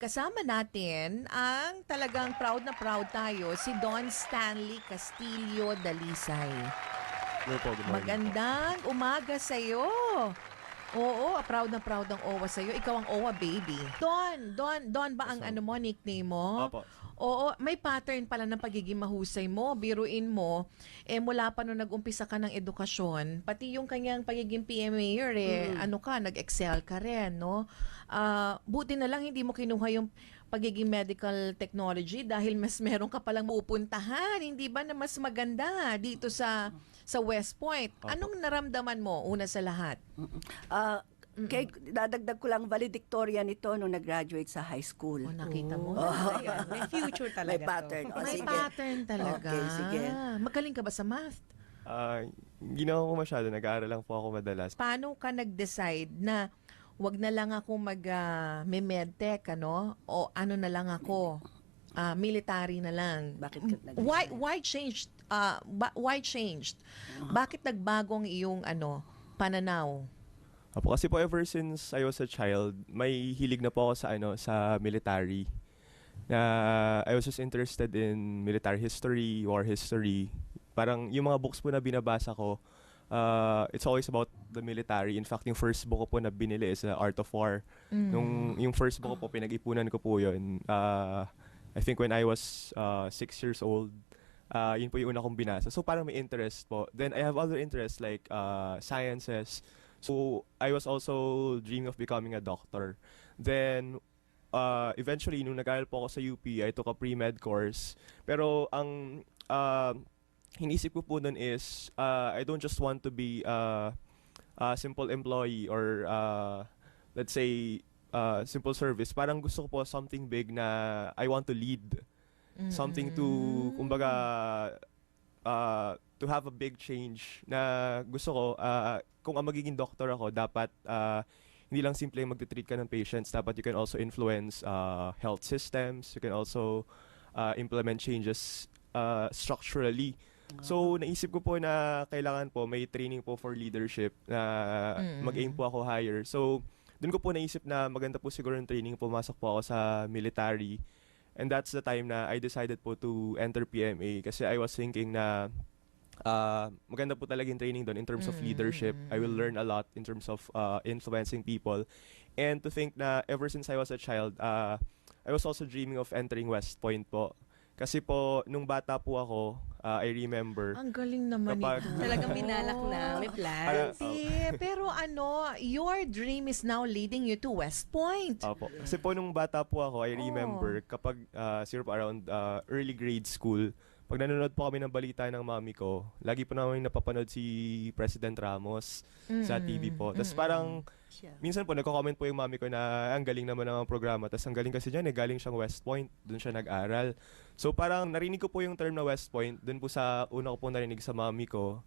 Kasama natin ang talagang proud na proud tayo, si Don Stanley Castillo Dalisay. Hello po, good morning po. Magandang umaga sa'yo. Oo, proud na proud ang OWA sa'yo. Ikaw ang OWA baby. Don ba ang Yes, ma'am. ano mo, nickname mo? Opo. Oo, may pattern pala ng pagiging mahusay mo. Biruin mo, mula pa nung nag-umpisa ka ng edukasyon, pati yung kanyang pagiging PM mayor, nag-excel ka rin, no? Buti na lang hindi mo kinuha yung pagiging medical technology dahil mas meron ka palang pupuntahan, hindi ba na mas maganda dito sa West Point? Opo. Anong naramdaman mo una sa lahat? Dadagdag ko lang valedictorian nito nung nag-graduate sa high school. O nakita mo? Ayan, may future talaga May pattern. to. O, May sige. pattern talaga. Okay, sige. Magaling ka ba sa math? Hindi na ako masyado, nag-aaral lang po ako madalas. Paano ka nag-decide na wag na lang ako may medtech, ano? O ano na lang ako? Military na lang. Bakit ka nag-decide? Why changed? Why changed? Bakit nagbago ang iyong pananaw? Opo, kasi po ever since I was a child, may hilig na po ako sa military. I was just interested in military history, war history. Parang yung mga books po na binabasa ko, it's always about the military. In fact, yung first book ko po na binili is The Art of War. Yung first book ko po, pinag-ipunan ko po yun. I think when I was 6 years old, yun po yung una kong binasa. So parang may interest po. Then I have other interests like sciences. So I was also dreaming of becoming a doctor. Then eventually, nung nag-aaral po ako sa UP, I took a pre-med course. Pero ang hinisip ko po nun is, I don't just want to be a simple employee or let's say simple service. Parang gusto ko po something big na I want to lead. Something to, kumbaga, to have a big change na gusto ko, kung ang magiging doctor ako, dapat hindi lang simple magte-treat ka ng patients, dapat you can also influence health systems, you can also implement changes structurally. So, naisip ko po na kailangan po may training po for leadership na mag-aim po ako higher. So, dun ko po naisip na maganda po siguro yung training, pumasok po ako sa military. And that's the time na I decided po to enter PMA kasi I was thinking na maganda po talaga yung training doon in terms of leadership. I will learn a lot in terms of influencing people. And to think na ever since I was a child, I was also dreaming of entering West Point po. Kasi po, nung bata po ako, I remember, Ang galing naman Kapag- ito. Talagang binalak na, may plans. Pero your dream is now leading you to West Point. Opo. Kasi po nung bata po ako, I remember kapag siguro po around early grade school, pag nanonood po kami ng balita ng mami ko, lagi po namin napapanood si President Ramos sa TV po. Tapos parang, minsan po nagko-comment po yung mami ko na ang galing naman ng programa. Tapos ang galing kasi dyan, galing siyang West Point, doon siya nag-aral. So parang narinig ko po yung term na West Point, doon po sa una ko po narinig sa mami ko.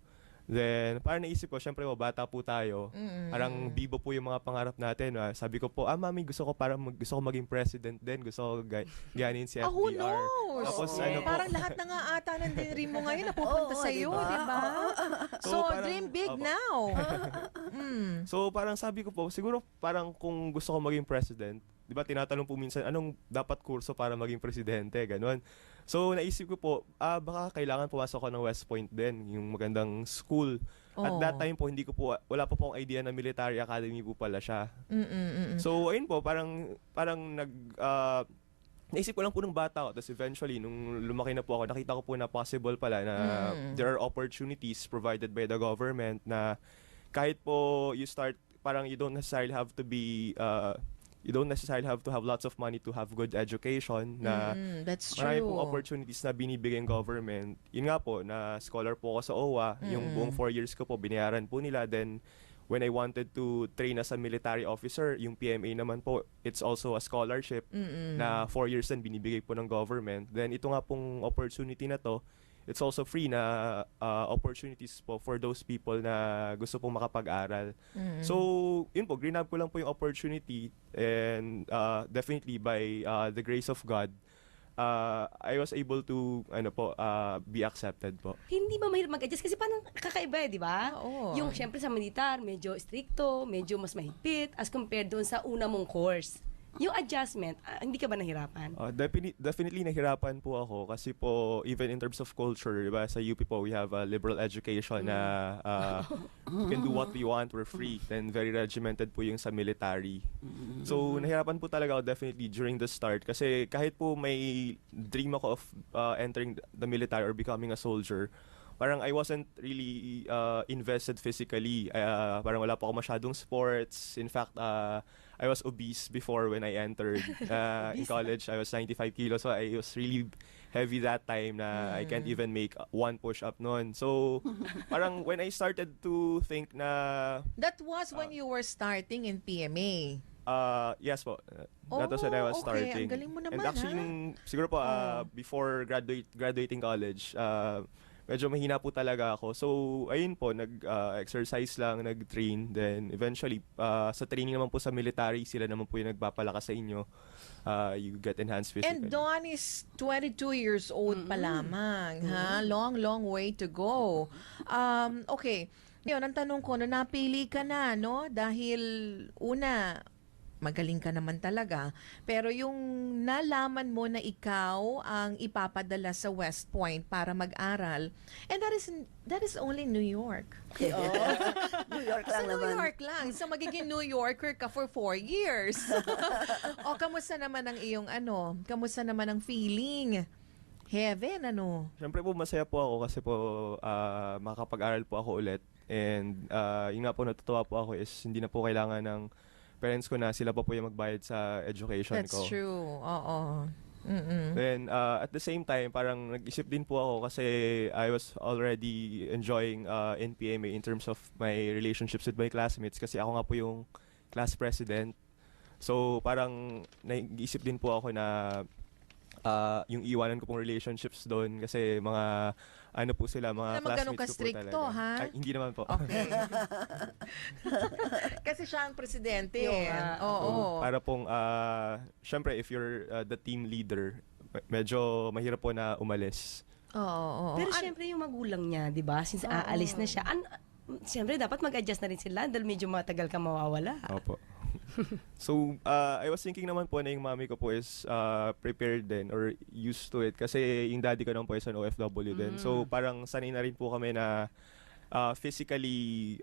Then, parang naisip ko, syempre po, bata po tayo. Parang bibo po yung mga pangarap natin. Sabi ko po, mami, gusto ko maging president din. Gusto ko gayanin si FDR. Who knows? Tapos, ano po, Parang lahat na nga ata ng dream mo ngayon napupunta Oo, sa'yo, diba? di ba? So, So, parang- dream big Opo. now. So parang sabi ko po, siguro parang kung gusto ko maging president, di ba tinatanong po minsan, anong dapat kurso para maging presidente, ganon. So naisip ko po, baka kailangan pumasok ko ng West Point din, yung magandang school. At Oo. that time po, wala pa po akong idea na military academy po pala siya. So ayun po, parang naisip ko lang po nung bata ako. Tapos eventually, nung lumaki na po ako, nakita ko po na possible pala na there are opportunities provided by the government na kahit po you start, parang you don't necessarily have to have lots of money to have good education na That's marami true. pong opportunities na binibigay ng government. Yun nga po, na scholar po ako sa OWA. Yung buong 4 years ko po, binayaran po nila. Then, when I wanted to train as a military officer, yung PMA naman po, it's also a scholarship na 4 years din binibigay po ng government. Then, ito nga pong opportunity na to, it's also free na opportunities po for those people na gusto pong makapag-aral. So, yun po, grab ko lang po yung opportunity and definitely by the grace of God, I was able to be accepted po. Hindi ba mahirap mag-adjust? Kasi parang kakaiba di ba? Oo. Yung syempre sa militar, medyo stricto, medyo mas mahigpit as compared doon sa una mong course. Yung adjustment, hindi ka ba nahirapan? Definitely nahirapan po ako kasi po even in terms of culture, diba, sa UP po we have a liberal education na we can do what we want, we're free. Then very regimented po yung sa military. So nahirapan po talaga ako definitely during the start kasi kahit po may dream ako of entering the military or becoming a soldier, parang I wasn't really invested physically. Parang wala pa ako masyadong sports. In fact, I was obese before when I entered in college. I was 95 kilos, so I was really heavy that time na I can't even make one push-up noon. So, parang when I started to think na... That was when you were starting in PMA. Yes po. That was when I was okay. starting. Ang galing mo naman, And actually, siguro po, before graduating college, medyo mahina po talaga ako. So, ayun po, nag-exercise lang, nag-train. Then, eventually, sa training naman po sa military, sila naman po yung nagpapalakas sa inyo. You get enhanced physically. And Dawn is 22 years old pa lamang, ha? Long, long way to go. Okay. Ngayon, ang tanong ko, napili ka na, no? Dahil, una, magaling ka naman talaga. Pero yung nalaman mo na ikaw ang ipapadala sa West Point para mag-aral, and that is only New York. New York lang Sa New naman. York lang. So magiging New Yorker ka for 4 years. O, kamusta naman ang iyong kamusta naman ang feeling? Heaven, Siyempre po, masaya po ako kasi po makakapag-aral po ako ulit. And yung nga po, natutuwa po ako is hindi na po kailangan ng parents ko na sila pa po yung magbayad sa education That's ko. true. Oo. Then, at the same time, parang nag-isip din po ako kasi I was already enjoying NPMA in terms of my relationships with my classmates kasi ako nga po yung class president. So, parang nag-isip din po ako na yung iwanan ko pong relationships doon kasi mga po sila, mga Naman ganun classmates ko po ka-stricto, talaga. ha? Ay, hindi naman po. Okay. Kasi siya ang presidente. So, para pong, syempre, if you're the team leader, medyo mahirap po na umalis. Oo. Pero syempre yung magulang niya, di ba? Since aalis na siya, syempre dapat mag-adjust na rin sila dahil medyo matagal ka mawawala. Opo. So, I was thinking naman po na yung mami ko po is prepared din or used to it kasi yung daddy ko naman po is an OFW din. So, parang sanay na rin po kami na physically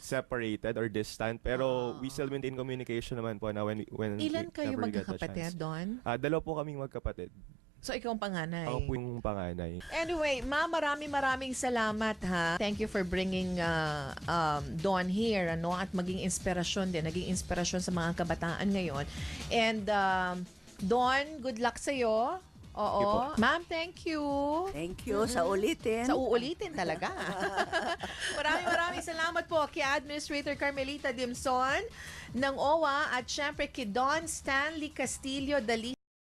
separated or distant pero we still maintain communication naman po na when Ilan we kayo never get a magkakapatid chance. doon? Dalawa po kaming magkapatid. So, ikaw ang panganay. Ako po yung panganay. Anyway, Ma, maraming salamat, ha. Thank you for bringing Dawn here, at maging inspirasyon din. Naging inspirasyon sa mga kabataan ngayon. And, Dawn, good luck sa'yo. Oo. Ma'am, thank you. Thank you sa ulitin. Sa uulitin talaga. maraming salamat po kay Administrator Carmelita Dimson ng OWA at syempre kay Don Stanley Castillo Dali